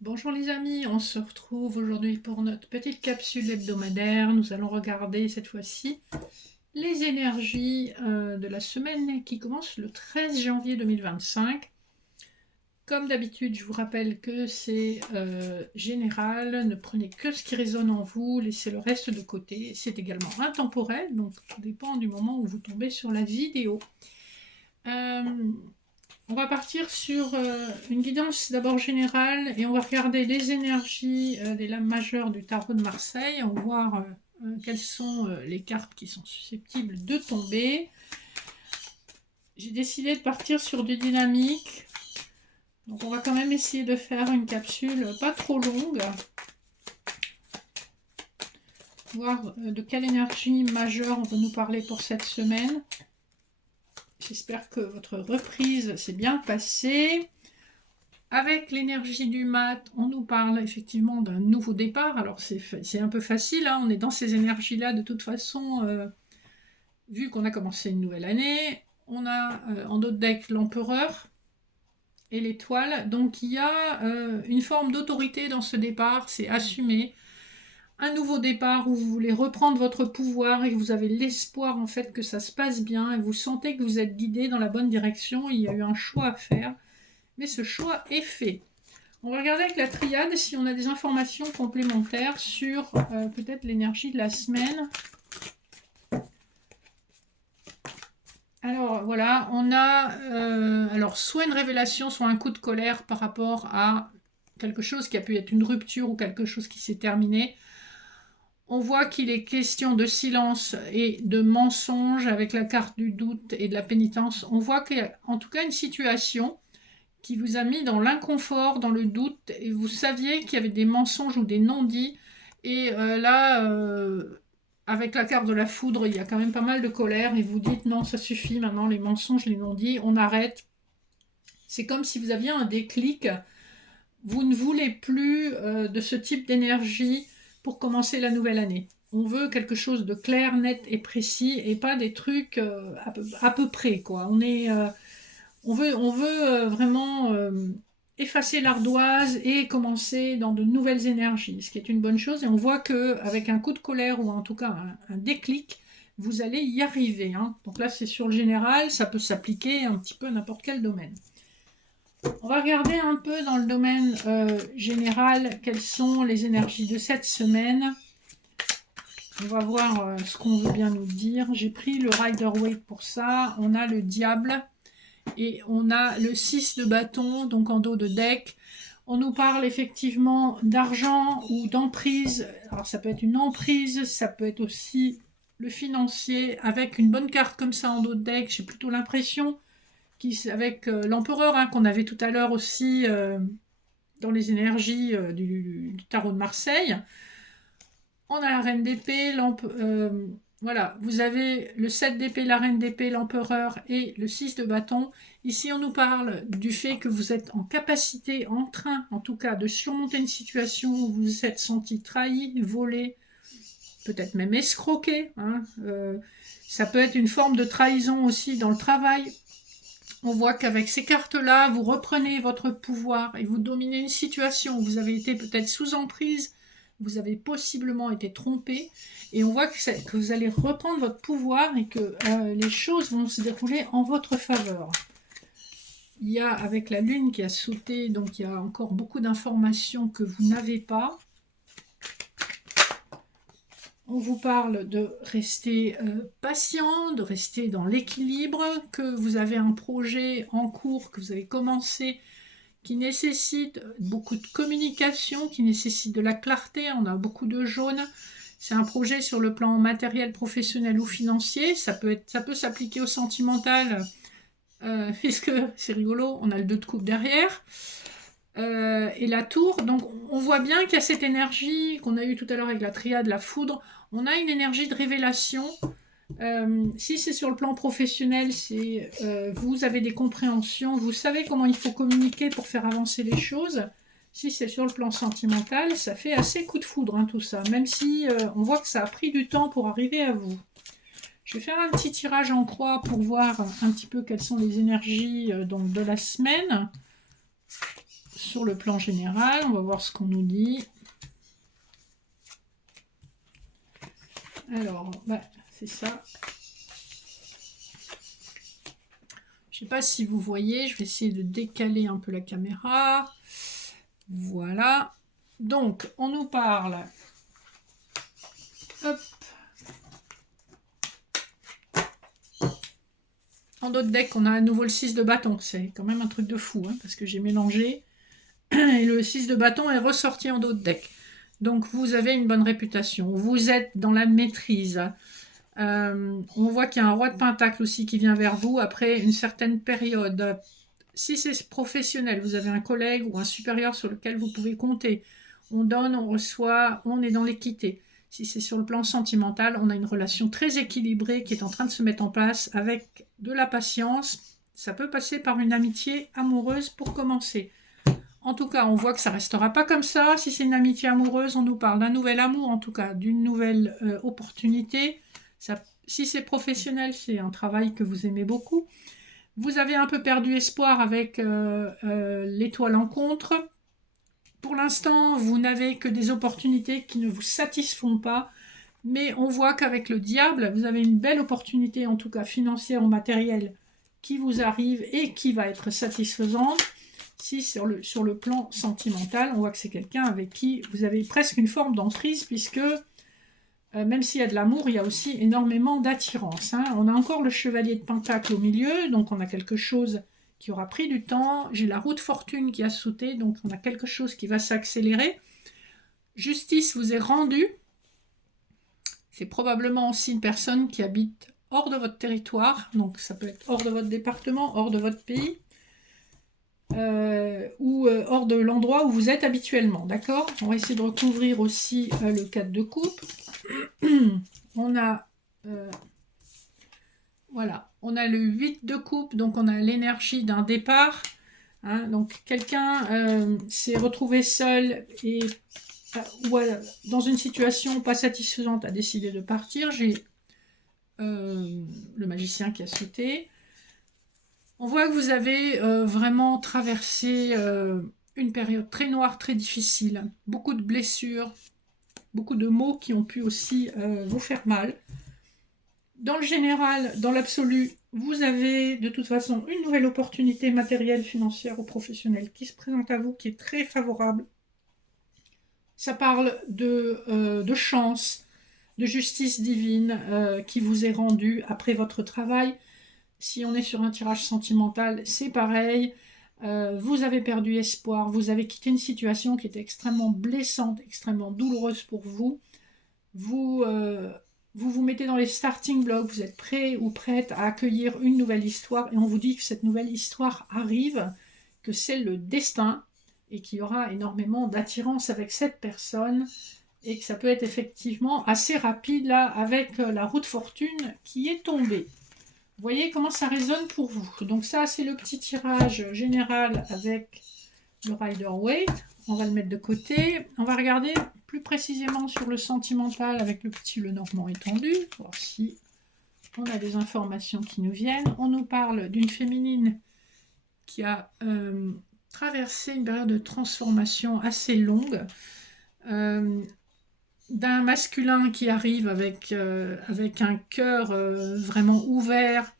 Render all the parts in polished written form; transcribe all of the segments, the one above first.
Bonjour les amis, on se retrouve aujourd'hui pour notre petite capsule hebdomadaire. Nous allons regarder cette fois-ci les énergies de la semaine qui commence le 13 janvier 2025. Comme d'habitude, je vous rappelle que c'est général, ne prenez que ce qui résonne en vous, laissez le reste de côté. C'est également intemporel, donc tout dépend du moment où vous tombez sur la vidéo. On va partir sur une guidance d'abord générale et on va regarder les énergies des lames majeures du tarot de Marseille. On va voir quelles sont les cartes qui sont susceptibles de tomber. J'ai décidé de partir sur du dynamique. Donc on va quand même essayer de faire une capsule pas trop longue. Voir de quelle énergie majeure on va nous parler pour cette semaine. J'espère que votre reprise s'est bien passée. Avec l'énergie du mat, on nous parle effectivement d'un nouveau départ. Alors c'est un peu facile, hein, on est dans ces énergies-là de toute façon, vu qu'on a commencé une nouvelle année. On a en d'autres decks l'empereur et l'étoile. Donc il y a une forme d'autorité dans ce départ, c'est assumé. Un nouveau départ où vous voulez reprendre votre pouvoir et que vous avez l'espoir en fait que ça se passe bien et vous sentez que vous êtes guidé dans la bonne direction. Il y a eu un choix à faire, mais ce choix est fait. On va regarder avec la triade si on a des informations complémentaires sur peut-être l'énergie de la semaine. Alors voilà, on a alors soit une révélation, soit un coup de colère par rapport à quelque chose qui a pu être une rupture ou quelque chose qui s'est terminé. On voit qu'il est question de silence et de mensonge avec la carte du doute et de la pénitence. On voit qu'il y a en tout cas une situation qui vous a mis dans l'inconfort, dans le doute, et vous saviez qu'il y avait des mensonges ou des non-dits. Et là, avec la carte de la foudre, il y a quand même pas mal de colère, et vous dites non, ça suffit maintenant, les mensonges, les non-dits, on arrête. C'est comme si vous aviez un déclic. Vous ne voulez plus de ce type d'énergie pour commencer la nouvelle année. On veut quelque chose de clair, net et précis, et pas des trucs à peu près, quoi. On veut vraiment effacer l'ardoise et commencer dans de nouvelles énergies, ce qui est une bonne chose. Et on voit qu'avec un coup de colère ou en tout cas un déclic, vous allez y arriver, hein. Donc là, c'est sur le général, ça peut s'appliquer un petit peu à n'importe quel domaine. On va regarder un peu dans le domaine général quelles sont les énergies de cette semaine. On va voir ce qu'on veut bien nous dire. J'ai pris le Rider-Waite pour ça. On a le diable. Et on a le 6 de bâton, donc en dos de deck. On nous parle effectivement d'argent ou d'emprise. Alors ça peut être une emprise, ça peut être aussi le financier. Avec une bonne carte comme ça en dos de deck, j'ai plutôt l'impression qu'avec l'empereur qu'on avait tout à l'heure aussi dans les énergies du tarot de Marseille. On a la reine d'épée, voilà, vous avez le 7 d'épée, la reine d'épée, l'empereur et le 6 de bâton. Ici, on nous parle du fait que vous êtes en capacité, en train, en tout cas, de surmonter une situation où vous vous êtes senti trahi, volé, peut-être même escroqué, hein. Ça peut être une forme de trahison aussi dans le travail. On voit qu'avec ces cartes-là, vous reprenez votre pouvoir et vous dominez une situation où vous avez été peut-être sous emprise, vous avez possiblement été trompé, et on voit que vous allez reprendre votre pouvoir et que les choses vont se dérouler en votre faveur. Il y a avec la lune qui a sauté, donc il y a encore beaucoup d'informations que vous n'avez pas. On vous parle de rester patient, de rester dans l'équilibre, que vous avez un projet en cours, que vous avez commencé, qui nécessite beaucoup de communication, qui nécessite de la clarté. On a beaucoup de jaune. C'est un projet sur le plan matériel, professionnel ou financier. Ça peut s'appliquer au sentimental, puisque c'est rigolo, on a le 2 de coupe derrière. Et la tour, donc on voit bien qu'il y a cette énergie qu'on a eue tout à l'heure avec la triade, la foudre. On a une énergie de révélation. Si c'est sur le plan professionnel, vous avez des compréhensions, vous savez comment il faut communiquer pour faire avancer les choses. Si c'est sur le plan sentimental, ça fait assez coup de foudre, hein, tout ça, même si on voit que ça a pris du temps pour arriver à vous. Je vais faire un petit tirage en croix pour voir un petit peu quelles sont les énergies donc, de la semaine. sur le plan général, on va voir ce qu'on nous dit. Alors, c'est ça. Je ne sais pas si vous voyez, je vais essayer de décaler un peu la caméra. Voilà. Donc, on nous parle. Hop. En d'autres decks, on a à nouveau le 6 de bâton. C'est quand même un truc de fou, hein, parce que j'ai mélangé. Et le 6 de bâton est ressorti en d'autres decks. Donc, vous avez une bonne réputation. Vous êtes dans la maîtrise. On voit qu'il y a un roi de pentacle aussi qui vient vers vous après une certaine période. Si c'est professionnel, vous avez un collègue ou un supérieur sur lequel vous pouvez compter. On donne, on reçoit, on est dans l'équité. Si c'est sur le plan sentimental, on a une relation très équilibrée qui est en train de se mettre en place avec de la patience. Ça peut passer par une amitié amoureuse pour commencer. En tout cas, on voit que ça ne restera pas comme ça. Si c'est une amitié amoureuse, on nous parle d'un nouvel amour, en tout cas d'une nouvelle opportunité. Si c'est professionnel, c'est un travail que vous aimez beaucoup. Vous avez un peu perdu espoir avec l'étoile en contre. Pour l'instant, vous n'avez que des opportunités qui ne vous satisfont pas. Mais on voit qu'avec le diable, vous avez une belle opportunité, en tout cas financière ou matérielle, qui vous arrive et qui va être satisfaisante. Si sur le plan sentimental, on voit que c'est quelqu'un avec qui vous avez presque une forme d'emprise, puisque même s'il y a de l'amour, il y a aussi énormément d'attirance. Hein. On a encore le chevalier de pentacle au milieu, donc on a quelque chose qui aura pris du temps. J'ai la roue de fortune qui a sauté, donc on a quelque chose qui va s'accélérer. Justice vous est rendue. C'est probablement aussi une personne qui habite hors de votre territoire, donc ça peut être hors de votre département, hors de votre pays. Ou hors de l'endroit où vous êtes habituellement, d'accord? On va essayer de recouvrir aussi le 4 de coupe. On a voilà, on a le 8 de coupe, donc on a l'énergie d'un départ. Hein, donc quelqu'un s'est retrouvé seul et ou dans une situation pas satisfaisante a décidé de partir. J'ai le magicien qui a sauté. On voit que vous avez vraiment traversé une période très noire, très difficile. Beaucoup de blessures, beaucoup de maux qui ont pu aussi vous faire mal. Dans le général, dans l'absolu, vous avez de toute façon une nouvelle opportunité matérielle, financière ou professionnelle qui se présente à vous, qui est très favorable. Ça parle de chance, de justice divine qui vous est rendue après votre travail. Si on est sur un tirage sentimental, c'est pareil. Vous avez perdu espoir, vous avez quitté une situation qui était extrêmement blessante, extrêmement douloureuse pour vous. Vous vous mettez dans les starting blocks, vous êtes prêt ou prête à accueillir une nouvelle histoire et on vous dit que cette nouvelle histoire arrive, que c'est le destin et qu'il y aura énormément d'attirance avec cette personne et que ça peut être effectivement assez rapide là avec la roue de fortune qui est tombée. Vous voyez comment ça résonne pour vous. Donc ça, c'est le petit tirage général avec le Rider-Waite. On va le mettre de côté. On va regarder plus précisément sur le sentimental avec le petit Lenormand étendu. Voir si on a des informations qui nous viennent. On nous parle d'une féminine qui a traversé une période de transformation assez longue. D'un masculin qui arrive avec un cœur vraiment ouvert,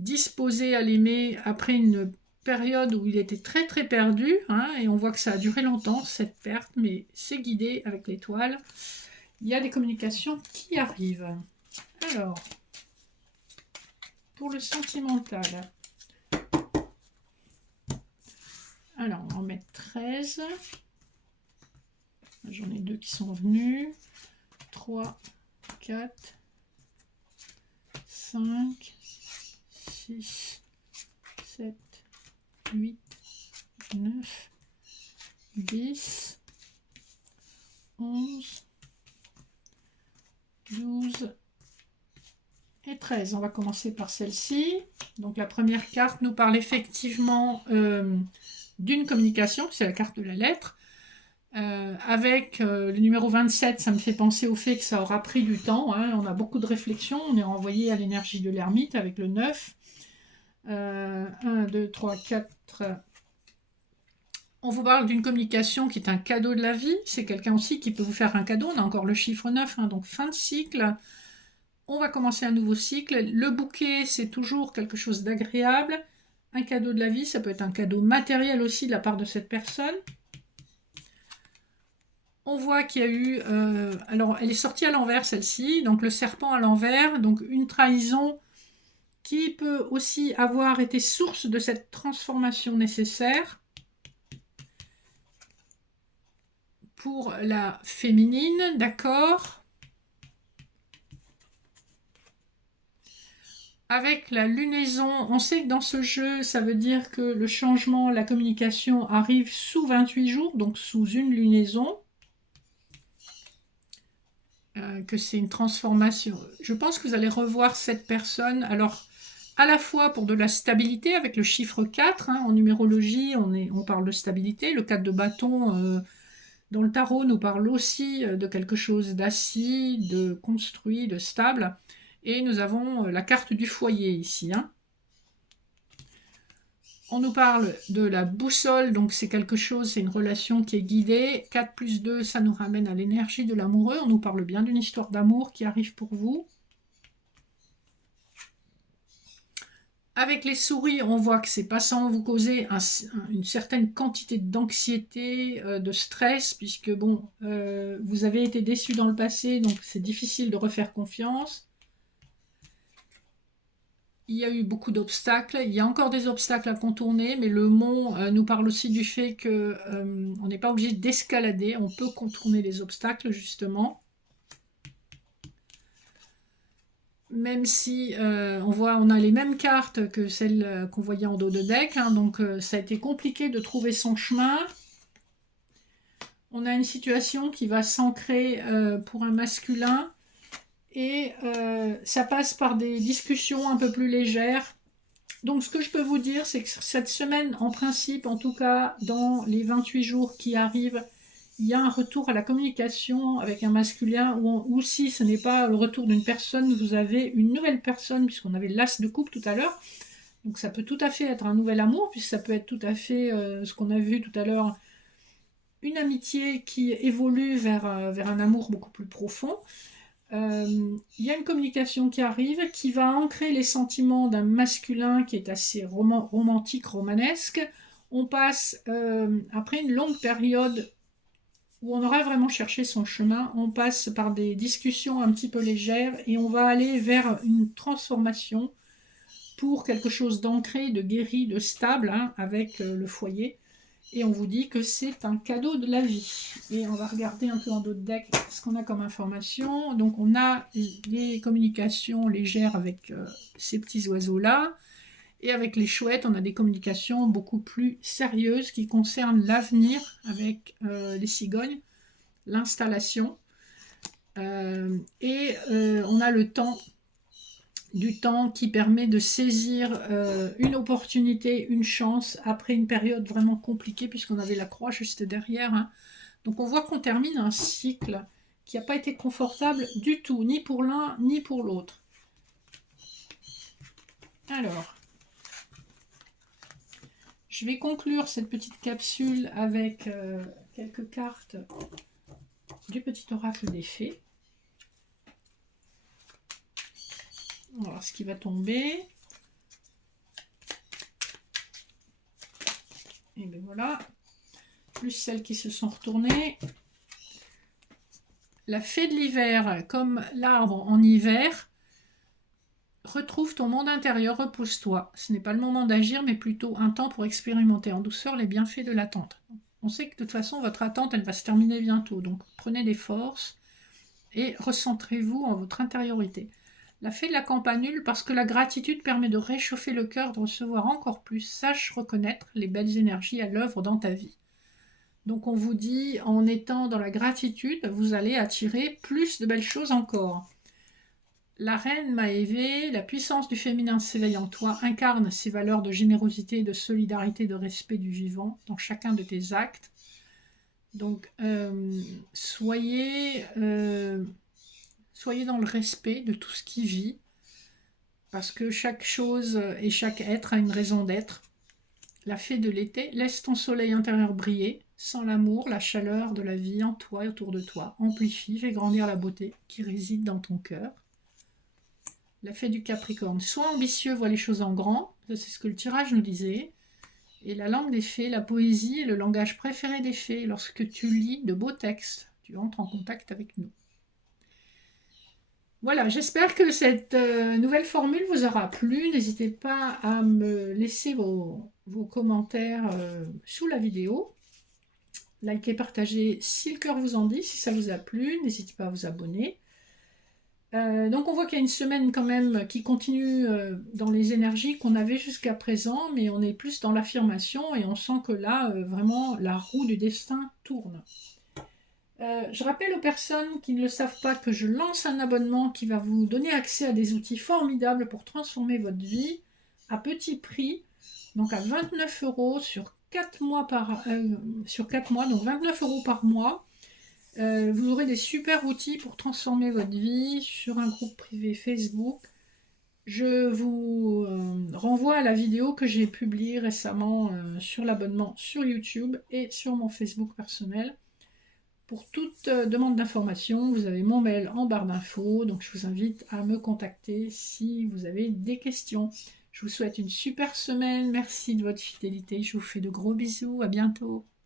disposé à l'aimer après une période où il était très très perdu, hein, et on voit que ça a duré longtemps cette perte, mais c'est guidé avec l'étoile. Il y a des communications qui arrivent. Alors, pour le sentimental, alors on va en mettre 13. J'en ai 2 qui sont venus. 3, 4, 5, 6, 7, 8, 9, 10, 11, 12 et 13. On va commencer par celle-ci. Donc la première carte nous parle effectivement d'une communication, c'est la carte de la lettre. Avec le numéro 27, ça me fait penser au fait que ça aura pris du temps. Hein. On a beaucoup de réflexions. On est renvoyé à l'énergie de l'ermite avec le 9. 1, 2, 3, 4. On vous parle d'une communication qui est un cadeau de la vie. C'est quelqu'un aussi qui peut vous faire un cadeau. On a encore le chiffre 9, hein, donc fin de cycle. On va commencer un nouveau cycle. Le bouquet, c'est toujours quelque chose d'agréable. Un cadeau de la vie, ça peut être un cadeau matériel aussi de la part de cette personne. On voit qu'il y a eu... alors, elle est sortie à l'envers, celle-ci. Donc, le serpent à l'envers. Donc, une trahison qui peut aussi avoir été source de cette transformation nécessaire pour la féminine, d'accord? Avec la lunaison, on sait que dans ce jeu, ça veut dire que le changement, la communication arrive sous 28 jours, donc sous une lunaison. Que c'est une transformation. Je pense que vous allez revoir cette personne, alors à la fois pour de la stabilité, avec le chiffre 4, hein, en numérologie, on parle de stabilité, le 4 de bâton, dans le tarot, nous parle aussi de quelque chose d'assis, de construit, de stable, et nous avons la carte du foyer ici, hein. On nous parle de la boussole, donc c'est quelque chose, c'est une relation qui est guidée. 4 plus 2, ça nous ramène à l'énergie de l'amoureux. On nous parle bien d'une histoire d'amour qui arrive pour vous. Avec les souris, on voit que c'est pas sans vous causer une certaine quantité d'anxiété, de stress, puisque bon, vous avez été déçu dans le passé, donc c'est difficile de refaire confiance. Il y a eu beaucoup d'obstacles. Il y a encore des obstacles à contourner, mais le mont nous parle aussi du fait que on n'est pas obligé d'escalader. On peut contourner les obstacles, justement. Même si on a les mêmes cartes que celles qu'on voyait en dos de deck, hein, donc ça a été compliqué de trouver son chemin. On a une situation qui va s'ancrer pour un masculin. Et ça passe par des discussions un peu plus légères. Donc ce que je peux vous dire, c'est que cette semaine, en principe, en tout cas dans les 28 jours qui arrivent, il y a un retour à la communication avec un masculin, ou si ce n'est pas le retour d'une personne, vous avez une nouvelle personne, puisqu'on avait l'as de coupe tout à l'heure. Donc ça peut tout à fait être un nouvel amour, puisque ça peut être tout à fait ce qu'on a vu tout à l'heure, une amitié qui évolue vers un amour beaucoup plus profond. Il y a une communication qui arrive, qui va ancrer les sentiments d'un masculin qui est assez romantique, romanesque. On passe, après une longue période où on aura vraiment cherché son chemin, on passe par des discussions un petit peu légères et on va aller vers une transformation pour quelque chose d'ancré, de guéri, de stable, hein, avec le foyer. Et on vous dit que c'est un cadeau de la vie. Et on va regarder un peu en dos de deck ce qu'on a comme information. Donc on a des communications légères avec ces petits oiseaux-là. Et avec les chouettes, on a des communications beaucoup plus sérieuses qui concernent l'avenir avec les cigognes, l'installation. On a le temps du temps qui permet de saisir une opportunité, une chance, après une période vraiment compliquée, puisqu'on avait la croix juste derrière, hein. Donc on voit qu'on termine un cycle qui n'a pas été confortable du tout, ni pour l'un, ni pour l'autre. Alors, je vais conclure cette petite capsule avec quelques cartes du petit oracle des fées. On va voir ce qui va tomber. Et bien voilà. Plus celles qui se sont retournées. La fée de l'hiver, comme l'arbre en hiver, retrouve ton monde intérieur, repose-toi. Ce n'est pas le moment d'agir, mais plutôt un temps pour expérimenter en douceur les bienfaits de l'attente. On sait que de toute façon, votre attente, elle va se terminer bientôt. Donc prenez des forces et recentrez-vous en votre intériorité. La fée de la campanule, parce que la gratitude permet de réchauffer le cœur, de recevoir encore plus. Sache reconnaître les belles énergies à l'œuvre dans ta vie. Donc on vous dit, en étant dans la gratitude, vous allez attirer plus de belles choses encore. La reine Maévé, la puissance du féminin s'éveille en toi, incarne ces valeurs de générosité, de solidarité, de respect du vivant dans chacun de tes actes. Donc soyez dans le respect de tout ce qui vit, parce que chaque chose et chaque être a une raison d'être. la fée de l'été, laisse ton soleil intérieur briller. Sans l'amour, la chaleur de la vie en toi et autour de toi amplifie, fait grandir la beauté qui réside dans ton cœur. La fée du Capricorne, sois ambitieux, vois les choses en grand. Ça, c'est ce que le tirage nous disait. Et la langue des fées, la poésie est le langage préféré des fées. Lorsque tu lis de beaux textes, tu entres en contact avec nous. Voilà, j'espère que cette nouvelle formule vous aura plu. N'hésitez pas à me laisser vos commentaires sous la vidéo. Likez, partagez si le cœur vous en dit, si ça vous a plu. N'hésitez pas à vous abonner. Donc on voit qu'il y a une semaine quand même qui continue dans les énergies qu'on avait jusqu'à présent, mais on est plus dans l'affirmation et on sent que là, vraiment, la roue du destin tourne. Je rappelle aux personnes qui ne le savent pas que je lance un abonnement qui va vous donner accès à des outils formidables pour transformer votre vie à petit prix, donc à 29 € sur 4 mois, donc 29 € par mois. Vous aurez des super outils pour transformer votre vie sur un groupe privé Facebook. Je vous renvoie à la vidéo que j'ai publiée récemment sur l'abonnement sur YouTube et sur mon Facebook personnel. Pour toute demande d'information, vous avez mon mail en barre d'infos, donc je vous invite à me contacter si vous avez des questions. Je vous souhaite une super semaine, merci de votre fidélité, je vous fais de gros bisous, à bientôt.